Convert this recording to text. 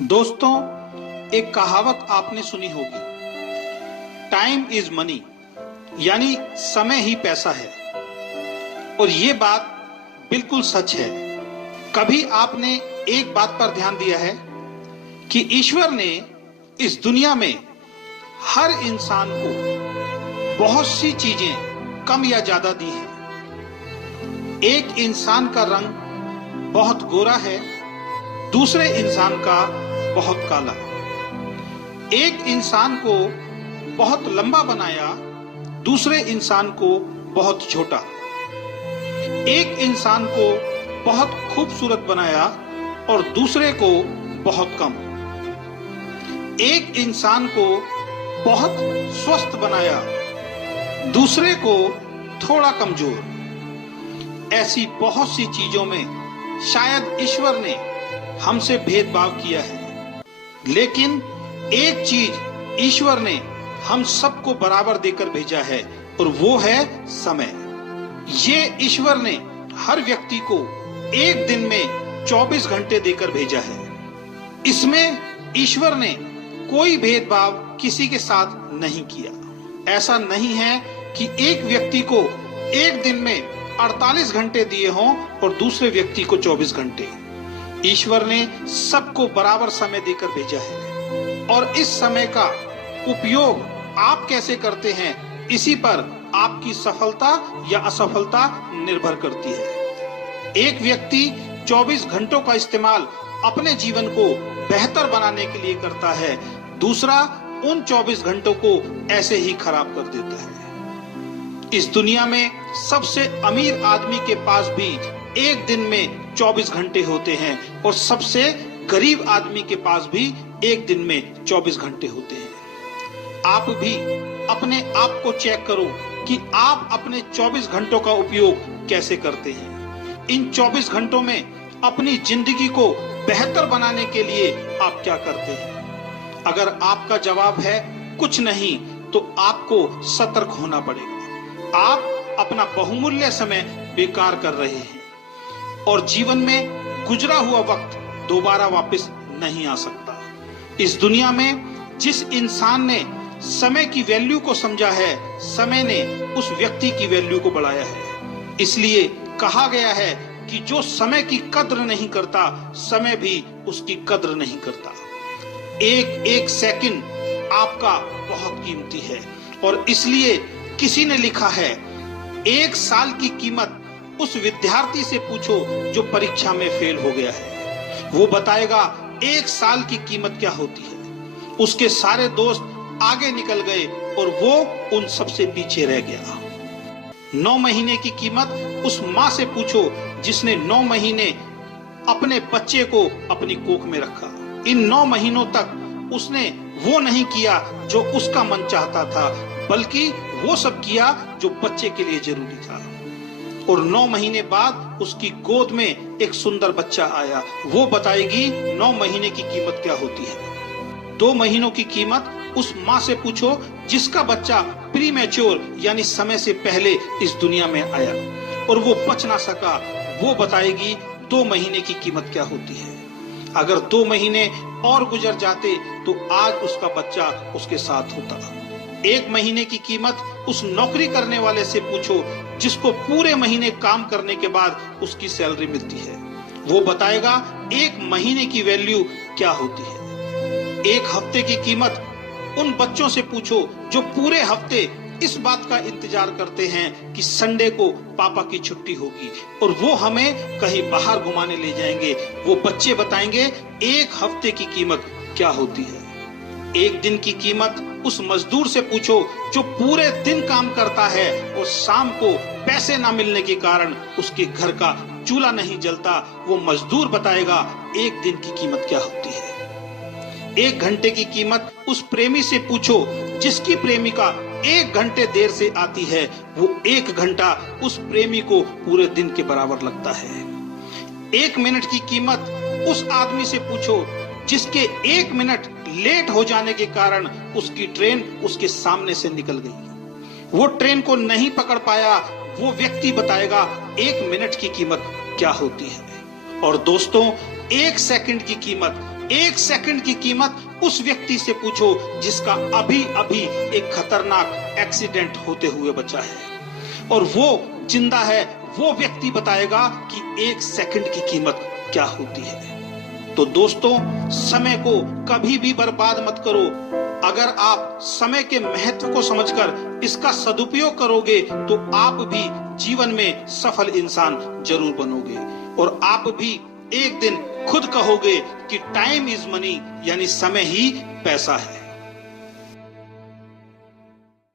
दोस्तों, एक कहावत आपने सुनी होगी, टाइम इज मनी, यानी समय ही पैसा है। और ये बात बिल्कुल सच है। कभी आपने एक बात पर ध्यान दिया है कि ईश्वर ने इस दुनिया में हर इंसान को बहुत सी चीजें कम या ज्यादा दी हैं। एक इंसान का रंग बहुत गोरा है, दूसरे इंसान का बहुत काला। एक इंसान को बहुत लंबा बनाया, दूसरे इंसान को बहुत छोटा। एक इंसान को बहुत खूबसूरत बनाया और दूसरे को बहुत कम। एक इंसान को बहुत स्वस्थ बनाया, दूसरे को थोड़ा कमजोर। ऐसी बहुत सी चीजों में शायद ईश्वर ने हमसे भेदभाव किया है, लेकिन एक चीज ईश्वर ने हम सबको बराबर देकर भेजा है और वो है समय। ये ईश्वर ने हर व्यक्ति को एक दिन में 24 घंटे देकर भेजा है। इसमें ईश्वर ने कोई भेदभाव किसी के साथ नहीं किया। ऐसा नहीं है कि एक व्यक्ति को एक दिन में 48 घंटे दिए हों और दूसरे व्यक्ति को 24 घंटे। ईश्वर ने सबको बराबर समय देकर भेजा है और इस समय का उपयोग आप कैसे करते हैं, इसी पर आपकी सफलता या असफलता निर्भर करती है। एक व्यक्ति 24 घंटों का इस्तेमाल अपने जीवन को बेहतर बनाने के लिए करता है, दूसरा उन 24 घंटों को ऐसे ही खराब कर देता है। इस दुनिया में सबसे अमीर आदमी के पास भी एक दिन में 24 घंटे होते हैं और सबसे गरीब आदमी के पास भी एक दिन में 24 घंटे होते हैं। आप भी अपने आप को चेक करो कि आप अपने 24 घंटों का उपयोग कैसे करते हैं। इन 24 घंटों में अपनी जिंदगी को बेहतर बनाने के लिए आप क्या करते हैं? अगर आपका जवाब है कुछ नहीं, तो आपको सतर्क होना पड़ेगा। आप अपना बहुमूल्य समय बेकार कर रहे हैं और जीवन में गुजरा हुआ वक्त दोबारा वापस नहीं आ सकता। इस दुनिया में जिस इंसान ने समय की वैल्यू को समझा है, समय ने उस व्यक्ति की वैल्यू को बढ़ाया है। इसलिए कहा गया है कि जो समय की कद्र नहीं करता, समय भी उसकी कद्र नहीं करता। एक एक सेकंड आपका बहुत कीमती है और इसलिए किसी ने लिखा है, एक साल की कीमत उस विद्यार्थी से पूछो जो परीक्षा में फेल हो गया है। वो बताएगा एक साल की कीमत क्या होती है। उसके सारे दोस्त आगे निकल गए और वो उन सबसे पीछे रह गया। 9 महीने की कीमत उस माँ से पूछो जिसने 9 महीने अपने बच्चे को अपनी कोख में रखा। इन 9 महीनों तक उसने वो नहीं किया जो उसका मन चाहता था, बल्कि वो सब किया जो बच्चे के लिए जरूरी था। और 9 महीने बाद उसकी गोद में एक सुंदर बच्चा आया। वो बताएगी 9 महीने की कीमत क्या होती है। 2 महीनों की कीमत उस माँ से पूछो जिसका बच्चा प्रीमैच्योर यानी समय से पहले इस दुनिया में आया और वो बच ना सका। वो बताएगी 2 महीने की कीमत क्या होती है। अगर 2 महीने और गुजर जाते तो आज उसका बच्चा उसके साथ होता। 1 महीने की कीमत उस नौकरी करने वाले से पूछो जिसको पूरे महीने काम करने के बाद उसकी सैलरी मिलती है। वो बताएगा 1 महीने की वैल्यू क्या होती है। 1 हफ्ते की कीमत उन बच्चों से पूछो जो पूरे हफ्ते इस बात का इंतजार करते हैं कि संडे को पापा की छुट्टी होगी और वो हमें कहीं बाहर घुमाने ले जाएंगे। वो बच्चे बताएंगे 1 हफ्ते की कीमत क्या होती है। 1 दिन की कीमत उस मजदूर से पूछो जो पूरे दिन काम करता है और शाम को पैसे ना मिलने के कारण उसके घर का चूल्हा नहीं जलता। वो मजदूर बताएगा 1 दिन की कीमत क्या होती है। 1 घंटे की कीमत उस प्रेमी से पूछो जिसकी प्रेमिका 1 घंटे देर से आती है। वो 1 घंटा उस प्रेमी को पूरे दिन के बराबर लगता है। 1 मिनट की कीमत उस आदमी से पूछो जिसके 1 मिनट लेट हो जाने के कारण उसकी ट्रेन उसके सामने से निकल गई। वो ट्रेन को नहीं पकड़ पाया। वो व्यक्ति बताएगा 1 मिनट की कीमत क्या होती है। और दोस्तों, 1 सेकंड की कीमत एक सेकंड की कीमत उस व्यक्ति से पूछो जिसका अभी अभी एक खतरनाक एक्सीडेंट होते हुए बचा है, और वो जिंदा है। वो व्यक्ति बताएगा कि एक सेकंड की कीमत क्या होती है। तो दोस्तों, समय को कभी भी बर्बाद मत करो। अगर आप समय के महत्व को समझकर इसका सदुपयोग करोगे तो आप भी जीवन में सफल इंसान जरूर बनोगे, और आप भी एक दिन खुद कहोगे कि टाइम इज मनी, यानी समय ही पैसा है।